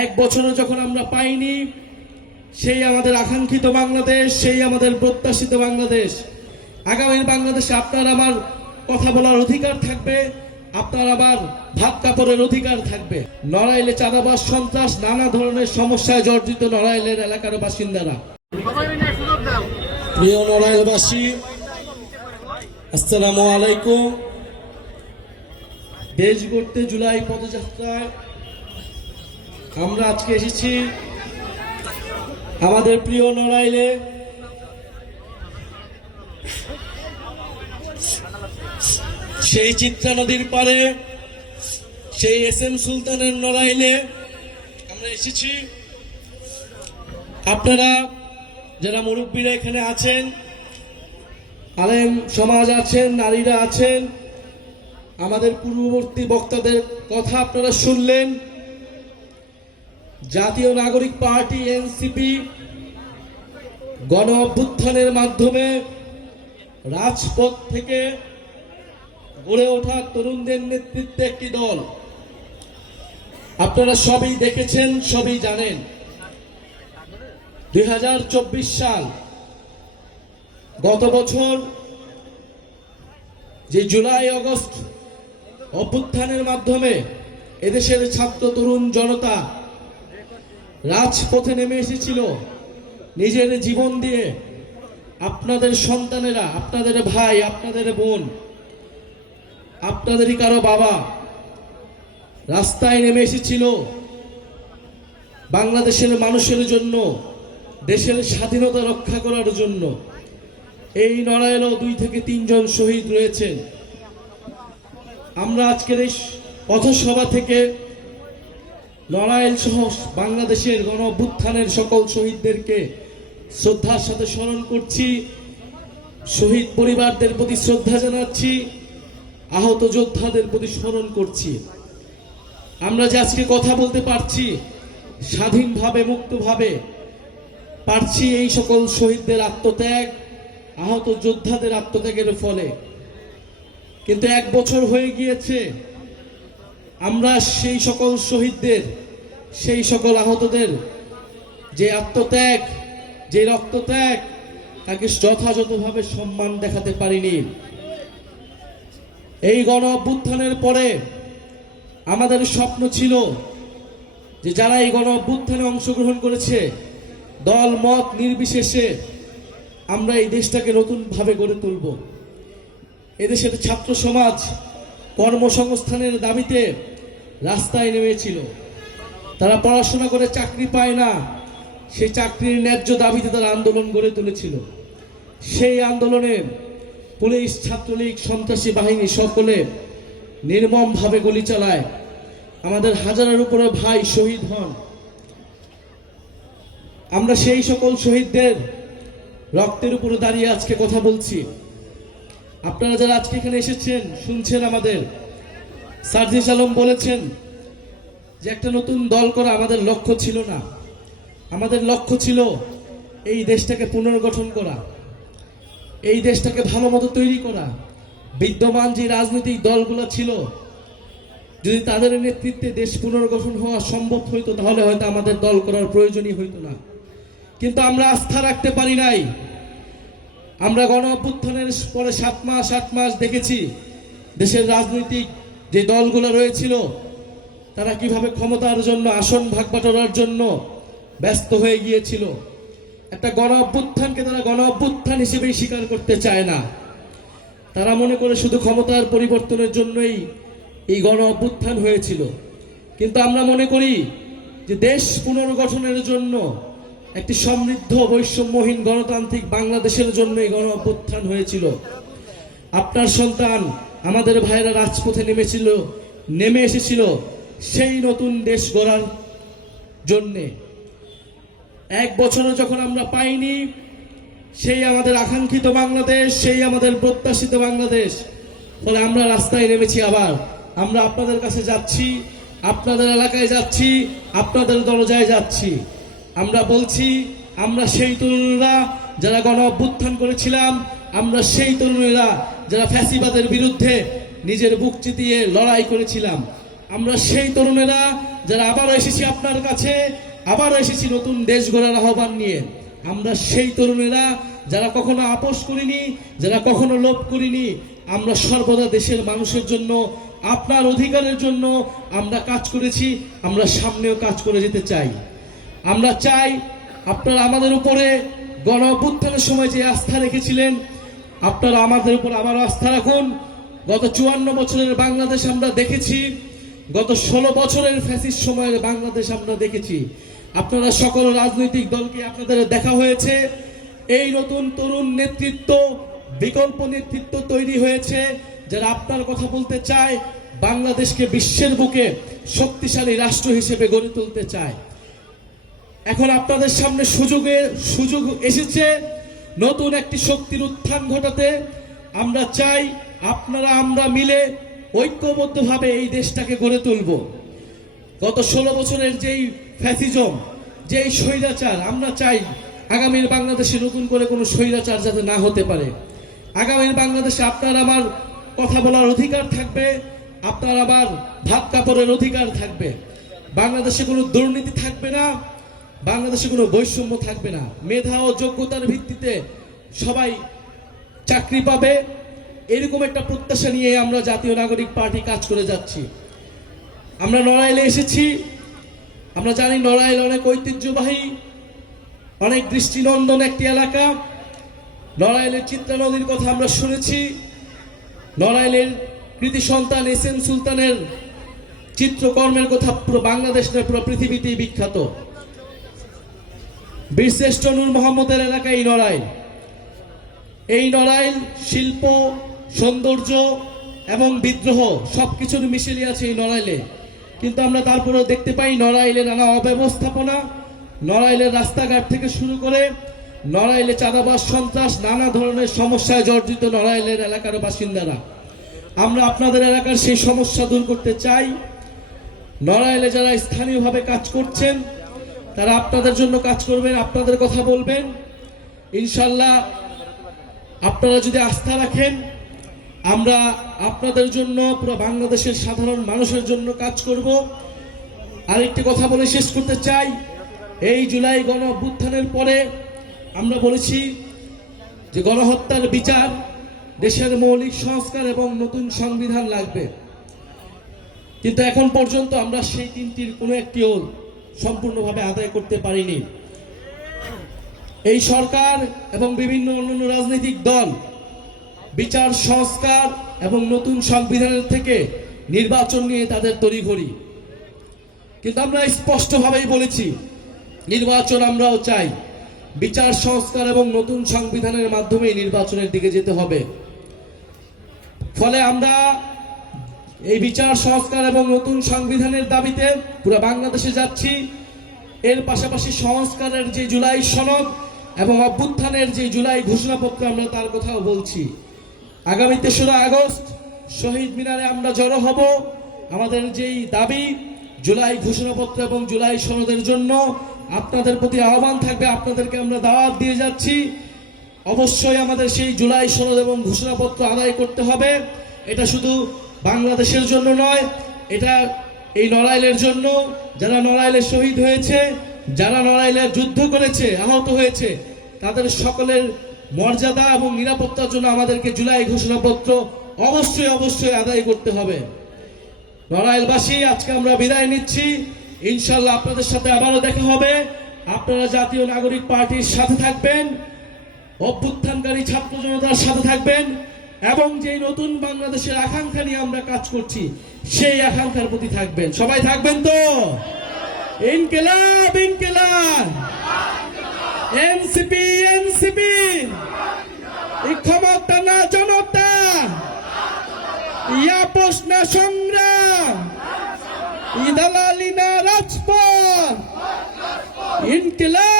এক বছরে যখন আমরা পাইনি, সেই আমাদের আকাঙ্ক্ষিত বাংলাদেশ, সেই আমাদের প্রত্যাশিত বাংলাদেশ। আগামীর বাংলাদেশে আপনার আমার কথা বলার অধিকার থাকবে, আপনার আবার ভাত কাপড়ের অধিকার থাকবে। নড়াইলে চাঁদাবাজ, সন্ত্রাস, নানা ধরনের সমস্যায় জর্জরিত নড়াইলের এলাকার বাসিন্দারা। প্রিয় নড়াইলবাসী, আসসালামু আলাইকুম। দেশ গড়তে জুলাই পদযাত্রায় আমরা আজকে এসেছি আমাদের প্রিয় নড়াইলে। সেই চিত্রা নদীর পারে, সেই এসএম সুলতানের নড়াইলে আমরা এসেছি। আপনারা যারা মুরব্বীরা এখানে আছেন, আলেম সমাজ আছেন, নারীরা আছেন, আমাদের পূর্ববর্তী বক্তাদের কথা আপনারা শুনলেন। জাতীয় নাগরিক পার্টি এনসিপি গণ অভ্যুত্থানের মাধ্যমে রাজপথ থেকে গড়ে ওঠা তরুণদের নেতৃত্বে একটি দল। আপনারা সবই দেখেছেন, সবই জানেন। 2024 সাল, গত বছর যে জুলাই আগস্ট অভ্যুত্থানের মাধ্যমে এদেশের ছাত্র তরুণ জনতা রাজপথে নেমে এসেছিল নিজের জীবন দিয়ে। আপনাদের সন্তানেরা, আপনাদের ভাই, আপনাদের বোন, আপনাদেরই কারো বাবা রাস্তায় নেমে এসেছিল বাংলাদেশের মানুষের জন্য, দেশের স্বাধীনতা রক্ষা করার জন্য। এই নড়াইলেও 2 থেকে 3 জন শহীদ রয়েছেন। আমরা আজকের এই পথসভা থেকে নড়াইল সহ বাংলাদেশের গণ অভ্যুত্থানের সকল শহীদদেরকে শ্রদ্ধার সাথে স্মরণ করছি, শহীদ পরিবারদের প্রতি শ্রদ্ধা জানাচ্ছি, আহত যোদ্ধাদের প্রতি স্মরণ করছি। আমরা যে আজকে কথা বলতে পারছি স্বাধীনভাবে, মুক্তভাবে পারছি এই সকল শহীদদের আত্মত্যাগ, আহত যোদ্ধাদের আত্মত্যাগের ফলে। কিন্তু 1 বছর হয়ে গিয়েছে, আমরা সেই সকল শহীদদের, সেই সকল আহতদের যে আত্মত্যাগ, যে রক্তত্যাগ, তাকে যথাযথভাবে সম্মান দেখাতে পারিনি। এই গণ অভ্যুত্থানের পরে আমাদের স্বপ্ন ছিল যে যারা এই গণ অভ্যুত্থানে অংশগ্রহণ করেছে, দল মত নির্বিশেষে আমরা এই দেশটাকে নতুনভাবে গড়ে তুলব। এদেশের ছাত্র সমাজ কর্মসংস্থানের দাবিতে রাস্তায় নেমেছিল। তারা পড়াশোনা করে চাকরি পায় না, সেই চাকরির ন্যায্য দাবিতে তারা আন্দোলন গড়ে তুলেছিল। সেই আন্দোলনে পুলিশ, ছাত্রলীগ, সন্ত্রাসী বাহিনী সকলে নির্মমভাবে গুলি চালায়। আমাদের হাজারের উপরে ভাই শহীদ হন। আমরা সেই সকল শহীদদের রক্তের উপরে দাঁড়িয়ে আজকে কথা বলছি। আপনারা যারা আজকে এখানে এসেছেন, শুনছেন, আমাদের সার্জিস আলম বলেছেন যে একটা নতুন দল করা আমাদের লক্ষ্য ছিল না। আমাদের লক্ষ্য ছিল এই দেশটাকে পুনর্গঠন করা, এই দেশটাকে ভালো মতো তৈরি করা। বিদ্যমান যে রাজনৈতিক দলগুলো ছিল, যদি তাদের নেতৃত্বে দেশ পুনর্গঠন হওয়া সম্ভব হইতো, তাহলে হয়তো আমাদের দল করার প্রয়োজনই হইতো না। কিন্তু আমরা আস্থা রাখতে পারি নাই। আমরা গণ অভ্যুত্থানের পরে 7 মাস 8 মাস দেখেছি দেশের রাজনৈতিক যে দলগুলো রয়েছিল তারা কিভাবে ক্ষমতার জন্য, আসন ভাগ বাটোয়ারার জন্য ব্যস্ত হয়ে গিয়েছিল। একটা গণ অভ্যুত্থানকে তারা গণ অভ্যুত্থান হিসেবেই স্বীকার করতে চায় না। তারা মনে করে শুধু ক্ষমতার পরিবর্তনের জন্যই এই গণ অভ্যুত্থান হয়েছিল। কিন্তু আমরা মনে করি যে দেশ পুনর্গঠনের জন্য, একটি সমৃদ্ধ বৈষম্যহীন গণতান্ত্রিক বাংলাদেশের জন্য এই গণ অভ্যুত্থান হয়েছিল। আপনার সন্তান, আমাদের ভাইরা রাজপথে নেমে এসেছিল সেই নতুন দেশ গড়ার জন্যে। 1 বছরে যখন আমরা পাইনি, সেই আমাদের আকাঙ্ক্ষিত বাংলাদেশ, সেই আমাদের প্রত্যাশিত বাংলাদেশ। ফলে আমরা রাস্তায় নেমেছি। আবার আমরা আপনাদের কাছে যাচ্ছি, আপনাদের এলাকায় যাচ্ছি, আপনাদের দরজায় যাচ্ছি। আমরা বলছি, আমরা সেই তরুণরা যারা গণ অভ্যুত্থান করেছিলাম, আমরা সেই তরুণেরা যারা ফ্যাসিবাদের বিরুদ্ধে নিজের বুক চিতিয়ে লড়াই করেছিলাম, আমরা সেই তরুণেরা যারা আবারও এসেছি আপনার কাছে, আবারও এসেছি নতুন দেশ গড়ার আহ্বান নিয়ে। আমরা সেই তরুণেরা যারা কখনো আপোষ করিনি, যারা কখনো লোভ করিনি। আমরা সর্বদা দেশের মানুষের জন্য, আপনার অধিকারের জন্য আমরা কাজ করেছি, আমরা সামনেও কাজ করে যেতে চাই। আমরা চাই আপনারা আমাদের উপরে গণ অভ্যুত্থানের সময় যে আস্থা রেখেছিলেন, আপনারা আমাদের উপর আবারও আস্থা রাখুন। গত 54 বছরের বাংলাদেশ আমরা দেখেছি, গত 16 বছরের ফ্যাসিস্ট সময়ের বাংলাদেশ আমরা দেখেছি। আপনারা সকল রাজনৈতিক দলকে আপনাদের দেখা হয়েছে। এই নতুন তরুণ নেতৃত্ব, বিকল্প নেতৃত্ব তৈরি হয়েছে, যারা আপনার কথা বলতে চায়, বাংলাদেশকে বিশ্বের বুকে শক্তিশালী রাষ্ট্র হিসেবে গড়ে তুলতে চায়। এখন আপনাদের সামনে সুযোগ এসেছে নতুন একটি শক্তির উত্থান ঘটাতে। আমরা চাই আপনারা আমরা মিলে ঐক্যবদ্ধভাবে এই দেশটাকে গড়ে তুলব। গত 16 বছরের যেই ফ্যাসিজম, যেই স্বৈরাচার, আমরা চাই আগামীর বাংলাদেশে নতুন করে কোনো স্বৈরাচার যাতে না হতে পারে। আগামীর বাংলাদেশে আপনার আমার কথা বলার অধিকার থাকবে, আপনার আবার ভাত কাপড়ের অধিকার থাকবে। বাংলাদেশে কোনো দুর্নীতি থাকবে না, বাংলাদেশে কোনো বৈষম্য থাকবে না। মেধা ও যোগ্যতার ভিত্তিতে সবাই চাকরি পাবে, এরকম একটা প্রত্যাশা নিয়ে আমরা জাতীয় নাগরিক পার্টি কাজ করে যাচ্ছি। আমরা নড়াইলে এসেছি। আমরা জানি নড়াইল অনেক ঐতিহ্যবাহী, অনেক দৃষ্টিনন্দন একটি এলাকা। নড়াইলের চিত্রা নদীর কথা আমরা শুনেছি। নড়াইলের কৃতি সন্তান এস.এম. সুলতানের চিত্রকর্মের কথা পুরো বাংলাদেশ নয়, পুরো পৃথিবীতেই বিখ্যাত। বীরশ্রেষ্ঠ নূর মোহাম্মদের এলাকা এই নড়াইল। এই নড়াইল শিল্প, সৌন্দর্য এবং বিদ্রোহ সবকিছুর মিশেলি আছে এই নড়াইলে। কিন্তু আমরা তারপরেও দেখতে পাই নড়াইলে নানা অব্যবস্থাপনা, নড়াইলের রাস্তাঘাট থেকে শুরু করে নড়াইলে চাঁদাবাজ, সন্ত্রাস, নানা ধরনের সমস্যায় জর্জরিত নড়াইলের এলাকার বাসিন্দারা। আমরা আপনাদের এলাকার সেই সমস্যা দূর করতে চাই। নড়াইলে যারা স্থানীয়ভাবে কাজ করছেন তারা আপনাদের জন্য কাজ করবেন, আপনাদের কথা বলবেন। ইনশাল্লাহ আপনারা যদি আস্থা রাখেন, আমরা আপনাদের জন্য, পুরো বাংলাদেশের সাধারণ মানুষের জন্য কাজ করব। আরেকটি কথা বলে শেষ করতে চাই। এই জুলাই গণ অভ্যুত্থানের পরে আমরা বলেছি যে গণহত্যার বিচার, দেশের মৌলিক সংস্কার এবং নতুন সংবিধান লাগবে। কিন্তু এখন পর্যন্ত আমরা সেই তিনটির কোনো একটিও সম্পূর্ণভাবে আদায় করতে পারিনি। এই সরকার এবং বিভিন্ন অন্যান্য রাজনৈতিক দল বিচার, সংস্কার এবং নতুন সংবিধানের থেকে নির্বাচন নিয়ে তাদের তড়িঘড়ি। কিন্তু আমরা স্পষ্টভাবেই বলেছি নির্বাচন আমরাও চাই, বিচার, সংস্কার এবং নতুন সংবিধানের মাধ্যমে নির্বাচনের দিকে যেতে হবে। ফলে আমরা এই বিচার, সংস্কার এবং নতুন সংবিধানের দাবিতে পুরো বাংলাদেশে যাচ্ছি। এর পাশাপাশি সংস্কারের যে জুলাই সনদ এবং অভ্যুত্থানের যে জুলাই ঘোষণাপত্র, আমরা তার কথাও বলছি। আগামী 3রা আগস্ট শহীদ মিনারে আমরা জড়ো হব। আমাদের যেই দাবি জুলাই ঘোষণাপত্র এবং জুলাই সনদের জন্য আপনাদের প্রতি আহ্বান থাকবে, আপনাদেরকে আমরা দাওয়াত দিয়ে যাচ্ছি। অবশ্যই আমাদের সেই জুলাই সনদ এবং ঘোষণাপত্র আদায় করতে হবে। এটা শুধু বাংলাদেশের জন্য নয়, এটা এই নড়াইলের জন্য, যারা নড়াইলে শহীদ হয়েছে, যারা নড়াইলের যুদ্ধ করেছে, আহত হয়েছে, তাদের সকলের মর্যাদা এবং নিরাপত্তার জন্য আমাদেরকে জুলাই ঘোষণাপত্র অবশ্যই আদায় করতে হবে। নড়াইলবাসী, আজকে আমরা বিদায় নিচ্ছি। ইনশাল্লাহ আপনাদের সাথে আবারও দেখা হবে। আপনারা জাতীয় নাগরিক পার্টির সাথে থাকবেন, অভ্যুত্থানকারী ছাত্র জনতার সাথে থাকবেন এবং যে নতুন বাংলাদেশের আকাঙ্ক্ষা নিয়ে আমরা কাজ করছি সেই আকাঙ্ক্ষার প্রতি থাকবেন। সবাই থাকবেন তো? ইনকিলাব ইনকিলাব, এনসিপি এনসিপি, ক্ষমতা না জনতা, আপোষ না সংগ্রাম, দালালি না রাজপথ, ইনকিলাব।